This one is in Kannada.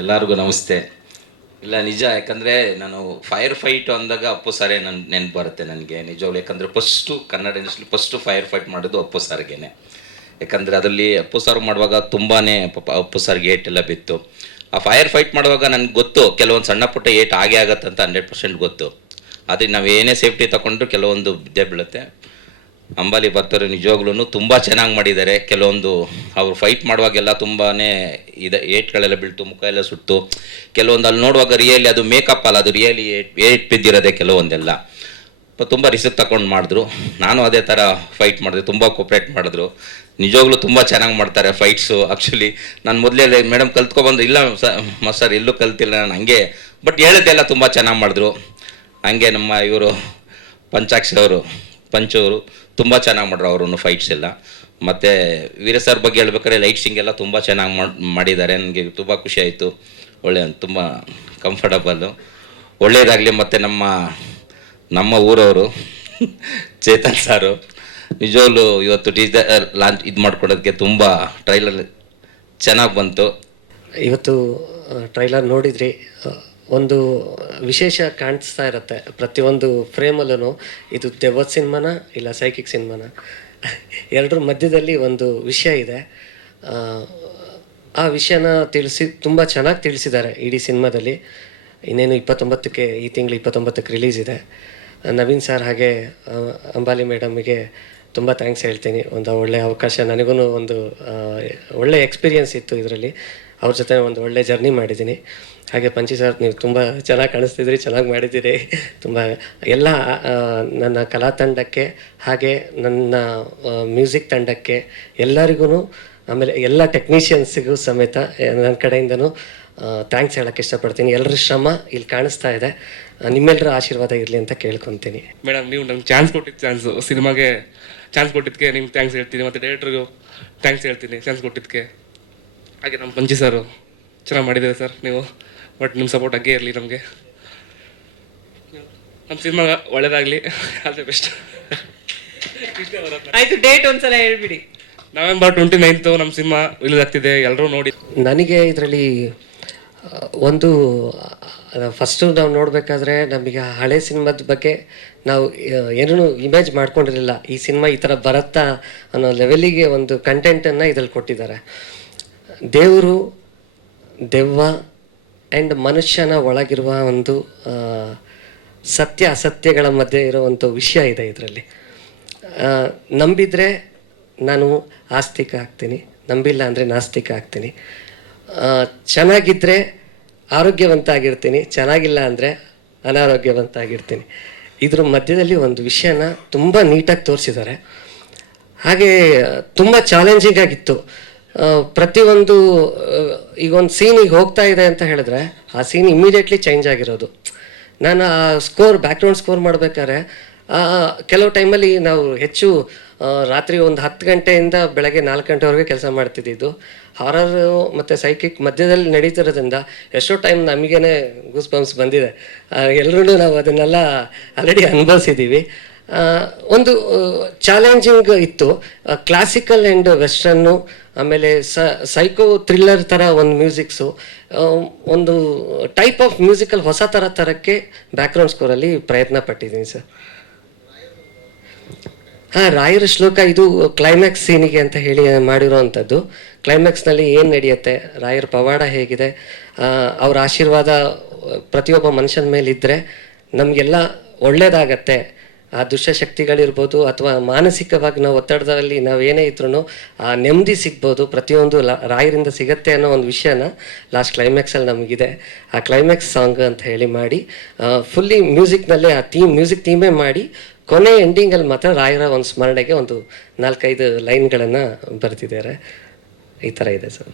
ಎಲ್ಲರಿಗೂ ನಮಸ್ತೆ. ಇಲ್ಲ ನಿಜ, ಯಾಕಂದರೆ ನಾನು ಫೈರ್ ಫೈಟ್ ಅಂದಾಗ ಅಪ್ಪು ಸಾರೇ ನನ್ನ ನೆನಪು ಬರುತ್ತೆ ನನಗೆ ನಿಜವಾಗ್ಲು. ಯಾಕಂದರೆ Kannada industry first fire fight ಮಾಡೋದು ಅಪ್ಪು ಸಾರ್ಗೇನೆ. ಯಾಕಂದರೆ ಅದರಲ್ಲಿ ಅಪ್ಪು ಸಾರು ಮಾಡುವಾಗ ತುಂಬಾ ಪಾಪ ಅಪ್ಪು ಸಾರ್ಗೆ ಏಟೆಲ್ಲ ಬಿತ್ತು. ಆ ಫೈರ್ ಫೈಟ್ ಮಾಡುವಾಗ ನನಗೆ ಗೊತ್ತು ಕೆಲವೊಂದು ಸಣ್ಣ ಪುಟ್ಟ ಏಟ್ ಆಗೇ ಆಗುತ್ತಂತ 100% ಗೊತ್ತು. ಆದರೆ ನಾವು ಏನೇ ಸೇಫ್ಟಿ ತಗೊಂಡ್ರು ಕೆಲವೊಂದು ಬಿದ್ದೇ ಬೀಳುತ್ತೆ. ಅಂಬಾಲಿ ಭಕ್ತರು ನಿಜವಾಗ್ಲೂ ತುಂಬ ಚೆನ್ನಾಗಿ ಮಾಡಿದ್ದಾರೆ. ಕೆಲವೊಂದು ಅವರು ಫೈಟ್ ಮಾಡುವಾಗೆಲ್ಲ ತುಂಬಾ ಏಟ್ಗಳೆಲ್ಲ ಬೀಳ್ತು, ಮುಖ ಎಲ್ಲ ಸುಟ್ಟು. ಕೆಲವೊಂದು ಅಲ್ಲಿ ನೋಡುವಾಗ ರಿಯಲಿ ಅದು ಮೇಕಪ್ ಅಲ್ಲ, ಅದು ರಿಯಲಿ ಏಟ್ ಬಿದ್ದಿರೋದೆ ಕೆಲವೊಂದೆಲ್ಲ. ತುಂಬ ರಿಸ್ಕ್ ತಗೊಂಡು ಮಾಡಿದ್ರು. ನಾನು ಅದೇ ಥರ ಫೈಟ್ ಮಾಡಿದೆ, ತುಂಬ ಕೋಪ್ರೇಟ್ ಮಾಡಿದ್ರು. ನಿಜವಾಗ್ಲೂ ತುಂಬ ಚೆನ್ನಾಗಿ ಮಾಡ್ತಾರೆ ಫೈಟ್ಸು. ಆ್ಯಕ್ಚುಲಿ ನಾನು ಮೊದಲೇ ಮೇಡಮ್ ಕಲ್ತ್ಕೊಬಂದು, ಇಲ್ಲ ಸರ್ ಎಲ್ಲೂ ಕಲ್ತಿಲ್ಲ ನಾನು ಹಂಗೆ, ಬಟ್ ಹೇಳಿದ್ದೆಲ್ಲ ತುಂಬ ಚೆನ್ನಾಗಿ ಮಾಡಿದ್ರು. ಹಂಗೆ ನಮ್ಮ ಇವರು ಪಂಚಾಕ್ಷಿ ಅವರು ಪಂಚವರು ತುಂಬ ಚೆನ್ನಾಗಿ ಮಾಡ್ರು ಅವರು ಫೈಟ್ಸ್ ಎಲ್ಲ. ಮತ್ತು ವೀರ ಸರ್ ಬಗ್ಗೆ ಹೇಳ್ಬೇಕಾದ್ರೆ ಲೈಟ್ಸಿಂಗ್ ಎಲ್ಲ ತುಂಬ ಚೆನ್ನಾಗಿ ಮಾಡಿದ್ದಾರೆ. ನನಗೆ ತುಂಬ ಖುಷಿ ಆಯಿತು. ತುಂಬ ಕಂಫರ್ಟಬಲ್ಲು, ಒಳ್ಳೆಯದಾಗಲಿ. ಮತ್ತು ನಮ್ಮ ಊರವರು ಚೇತನ್ ಸಾರು ನಿಜವಾಗ್ಲೂ ಇವತ್ತು ಟೀಸರ್ ಲಾಂಚ್ ಇದು ಮಾಡ್ಕೊಡೋದಕ್ಕೆ ತುಂಬ ಟ್ರೈಲರ್ ಚೆನ್ನಾಗಿ ಬಂತು. ಇವತ್ತು ಟ್ರೈಲರ್ ನೋಡಿದ್ರಿ, ಒಂದು ವಿಶೇಷ ಕಾಣಿಸ್ತಾ ಇರುತ್ತೆ ಪ್ರತಿಯೊಂದು ಫ್ರೇಮಲ್ಲೂ. ಇದು ದೆವ್ವದ ಸಿನಿಮಾನ ಇಲ್ಲ ಸೈಕಿಕ್ ಸಿನಿಮಾನ, ಎರಡರ ಮಧ್ಯದಲ್ಲಿ ಒಂದು ವಿಷಯ ಇದೆ. ಆ ವಿಷಯನ ತುಂಬ ಚೆನ್ನಾಗಿ ತಿಳಿಸಿದ್ದಾರೆ ಇಡೀ ಸಿನಿಮಾದಲ್ಲಿ. ಇನ್ನೇನು 29ಕ್ಕೆ, ಈ ತಿಂಗಳು 29ಕ್ಕೆ ರಿಲೀಸ್ ಇದೆ. ನವೀನ್ ಸರ್ ಹಾಗೆ ಅಂಬಾಲಿ ಮೇಡಮ್ಗೆ ತುಂಬ ಥ್ಯಾಂಕ್ಸ್ ಹೇಳ್ತೀನಿ. ಒಂದು ಒಳ್ಳೆಯ ಅವಕಾಶ, ನನಗೂ ಒಂದು ಒಳ್ಳೆಯ ಎಕ್ಸ್ಪೀರಿಯನ್ಸ್ ಇತ್ತು ಇದರಲ್ಲಿ. ಅವ್ರ ಜೊತೆ ಒಂದು ಒಳ್ಳೆ ಜರ್ನಿ ಮಾಡಿದ್ದೀನಿ. ಹಾಗೆ ಪಂಚಿ ಸರ್, ನೀವು ತುಂಬ ಚೆನ್ನಾಗಿ ಕಾಣಿಸ್ತಿದ್ರಿ, ಚೆನ್ನಾಗಿ ಮಾಡಿದ್ದೀರಿ. ತುಂಬ ಎಲ್ಲ ನನ್ನ ಕಲಾ ತಂಡಕ್ಕೆ ಹಾಗೆ ನನ್ನ ಮ್ಯೂಸಿಕ್ ತಂಡಕ್ಕೆ ಎಲ್ಲರಿಗೂ, ಆಮೇಲೆ ಎಲ್ಲ ಟೆಕ್ನಿಷಿಯನ್ಸಿಗೂ ಸಮೇತ ನನ್ನ ಕಡೆಯಿಂದನೂ ಥ್ಯಾಂಕ್ಸ್ ಹೇಳೋಕ್ಕೆ ಇಷ್ಟಪಡ್ತೀನಿ. ಎಲ್ಲರ ಶ್ರಮ ಇಲ್ಲಿ ಕಾಣಿಸ್ತಾ ಇದೆ. ನಿಮ್ಮೆಲ್ಲರ ಆಶೀರ್ವಾದ ಇರಲಿ ಅಂತ ಕೇಳ್ಕೊತೀನಿ. ಮೇಡಮ್, ನೀವು ನಂಗೆ ಸಿನಿಮಾಗೆ ಚಾನ್ಸ್ ಕೊಟ್ಟಿದ್ದಕ್ಕೆ ನಿಮ್ಗೆ ಥ್ಯಾಂಕ್ಸ್ ಹೇಳ್ತೀನಿ. ಮತ್ತು ಡೈರೆಕ್ಟ್ರಿಗೂ ಥ್ಯಾಂಕ್ಸ್ ಹೇಳ್ತೀನಿ ಚಾನ್ಸ್ ಕೊಟ್ಟಿದ್ದಕ್ಕೆ. ಹಾಗೆ ನಮ್ಮ ಪಂಚಿ ಸರ್ ಚೆನ್ನಾಗಿ ಮಾಡಿದ್ದೀರಿ ಸರ್ ನೀವು. ಬಟ್ ನಿಮ್ಮ ಸಪೋರ್ಟ್ ಹಾಗೇ ಇರಲಿ ನಮಗೆ. ನಮ್ಮ ಸಿನಿಮಾ ಒಳ್ಳೇದಾಗಲಿ. All the best. ಆಯಿತು, ಡೇಟ್ ಒಂದ್ಸಲ ಹೇಳ್ಬಿಡಿ. ನವೆಂಬರ್ 29 ನಮ್ಮ ಸಿನಿಮಾ ರಿಲೀಸ್ ಆಗ್ತಿದೆ, ಎಲ್ಲರೂ ನೋಡಿ. ನನಗೆ ಇದರಲ್ಲಿ ಒಂದು ಫಸ್ಟು ನಾವು ನೋಡಬೇಕಾದ್ರೆ ನಮಗೆ ಹಳೆ ಸಿನಿಮಾದ ಬಗ್ಗೆ ನಾವು ಏನೂ ಇಮೇಜ್ ಮಾಡ್ಕೊಂಡಿರಲಿಲ್ಲ. ಈ ಸಿನಿಮಾ ಈ ಥರ ಬರುತ್ತಾ ಅನ್ನೋ ಲೆವೆಲಿಗೆ ಒಂದು ಕಂಟೆಂಟನ್ನು ಇದರಲ್ಲಿ ಕೊಟ್ಟಿದ್ದಾರೆ. ದೇವರು, ದೆವ್ವ ಆ್ಯಂಡ್ ಮನುಷ್ಯನ ಒಳಗಿರುವ ಒಂದು ಸತ್ಯ ಅಸತ್ಯಗಳ ಮಧ್ಯೆ ಇರುವಂಥ ವಿಷಯ ಇದೆ ಇದರಲ್ಲಿ. ನಂಬಿದರೆ ನಾನು ಆಸ್ತಿಕ ಆಗ್ತೀನಿ, ನಂಬಿಲ್ಲ ಅಂದರೆ ನಾಸ್ತಿಕ ಆಗ್ತೀನಿ. ಚೆನ್ನಾಗಿದ್ದರೆ ಆರೋಗ್ಯವಂತ ಆಗಿರ್ತೀನಿ, ಚೆನ್ನಾಗಿಲ್ಲ ಅಂದರೆ ಅನಾರೋಗ್ಯವಂತ ಆಗಿರ್ತೀನಿ. ಇದ್ರ ಮಧ್ಯದಲ್ಲಿ ಒಂದು ವಿಷಯನ ತುಂಬ ನೀಟಾಗಿ ತೋರಿಸಿದ್ದಾರೆ. ಹಾಗೆ ತುಂಬ ಚಾಲೆಂಜಿಂಗ್ ಆಗಿತ್ತು. ಪ್ರತಿಯೊಂದು ಈಗ ಒಂದು ಸೀನಿಗೆ ಹೋಗ್ತಾ ಇದೆ ಅಂತ ಹೇಳಿದ್ರೆ ಆ ಸೀನ್ ಇಮ್ಮಿಡಿಯೇಟ್ಲಿ ಚೇಂಜ್ ಆಗಿರೋದು. ನಾನು ಆ ಬ್ಯಾಕ್ಗ್ರೌಂಡ್ ಸ್ಕೋರ್ ಮಾಡಬೇಕಾದ್ರೆ ಕೆಲವು ಟೈಮಲ್ಲಿ ನಾವು ಹೆಚ್ಚು ರಾತ್ರಿ ಒಂದು 10 ಗಂಟೆಯಿಂದ ಬೆಳಗ್ಗೆ 4 ಗಂಟೆವರೆಗೆ ಕೆಲಸ ಮಾಡ್ತಿದ್ದಿದ್ದು. ಹಾರರು ಮತ್ತು ಸೈಕಿಕ್ ಮಧ್ಯದಲ್ಲಿ ನಡೀತಿರೋದ್ರಿಂದ ಎಷ್ಟೋ ಟೈಮ್ ನಮಗೇನೆ ಗೂಸ್ ಬಂಪ್ಸ್ ಬಂದಿದೆ. ಎಲ್ಲರೂ ನಾವು ಅದನ್ನೆಲ್ಲ ಆಲ್ರೆಡಿ ಅನುಭವಿಸಿದ್ದೀವಿ. ಒಂದು ಚಾಲೆಂಜಿಂಗ್ ಇತ್ತು. ಕ್ಲಾಸಿಕಲ್ ಆ್ಯಂಡ್ ವೆಸ್ಟರ್ನು, ಆಮೇಲೆ ಸೈಕೋ ಥ್ರಿಲ್ಲರ್ ಥರ ಒಂದು ಮ್ಯೂಸಿಕ್ಸು, ಒಂದು ಟೈಪ್ ಆಫ್ ಮ್ಯೂಸಿಕಲ್ ಹೊಸ ಥರಕ್ಕೆ ಬ್ಯಾಕ್ಗ್ರೌಂಡ್ ಸ್ಕೋರಲ್ಲಿ ಪ್ರಯತ್ನ ಪಟ್ಟಿದ್ದೀನಿ ಸರ್. ರಾಯರ ಶ್ಲೋಕ ಇದು ಕ್ಲೈಮ್ಯಾಕ್ಸ್ ಸೀನಿಗೆ ಅಂತ ಹೇಳಿ ಮಾಡಿರೋವಂಥದ್ದು. ಕ್ಲೈಮ್ಯಾಕ್ಸ್ನಲ್ಲಿ ಏನು ನಡೆಯುತ್ತೆ, ರಾಯರ ಪವಾಡ ಹೇಗಿದೆ, ಅವ್ರ ಆಶೀರ್ವಾದ ಪ್ರತಿಯೊಬ್ಬ ಮನುಷ್ಯನ ಮೇಲಿದ್ದರೆ ನಮಗೆಲ್ಲ ಒಳ್ಳೆಯದಾಗತ್ತೆ. ಆ ದುಷ್ಟಶಕ್ತಿಗಳಿರ್ಬೋದು ಅಥವಾ ಮಾನಸಿಕವಾಗಿ ನಾವು ಒತ್ತಡದಲ್ಲಿ ನಾವು ಏನೇ ಇದ್ರೂ ಆ ನೆಮ್ಮದಿ ಸಿಗ್ಬೋದು, ಪ್ರತಿಯೊಂದು ರಾಯರಿಂದ ಸಿಗತ್ತೆ ಅನ್ನೋ ಒಂದು ವಿಷಯನ ಲಾಸ್ಟ್ ಕ್ಲೈಮ್ಯಾಕ್ಸಲ್ಲಿ ನಮಗಿದೆ. ಆ ಕ್ಲೈಮ್ಯಾಕ್ಸ್ ಸಾಂಗ್ ಅಂತ ಹೇಳಿ ಮಾಡಿ ಫುಲ್ಲಿ ಮ್ಯೂಸಿಕ್ನಲ್ಲೇ ಆ ಮ್ಯೂಸಿಕ್ ಥೀಮೇ ಮಾಡಿ ಕೊನೆ ಎಂಡಿಂಗಲ್ಲಿ ಮಾತ್ರ ರಾಯರ ಒಂದು ಸ್ಮರಣೆಗೆ ಒಂದು 4-5 ಲೈನ್ಗಳನ್ನು ಬರೆದಿದ್ದಾರೆ. ಈ ಥರ ಇದೆ ಸರ್.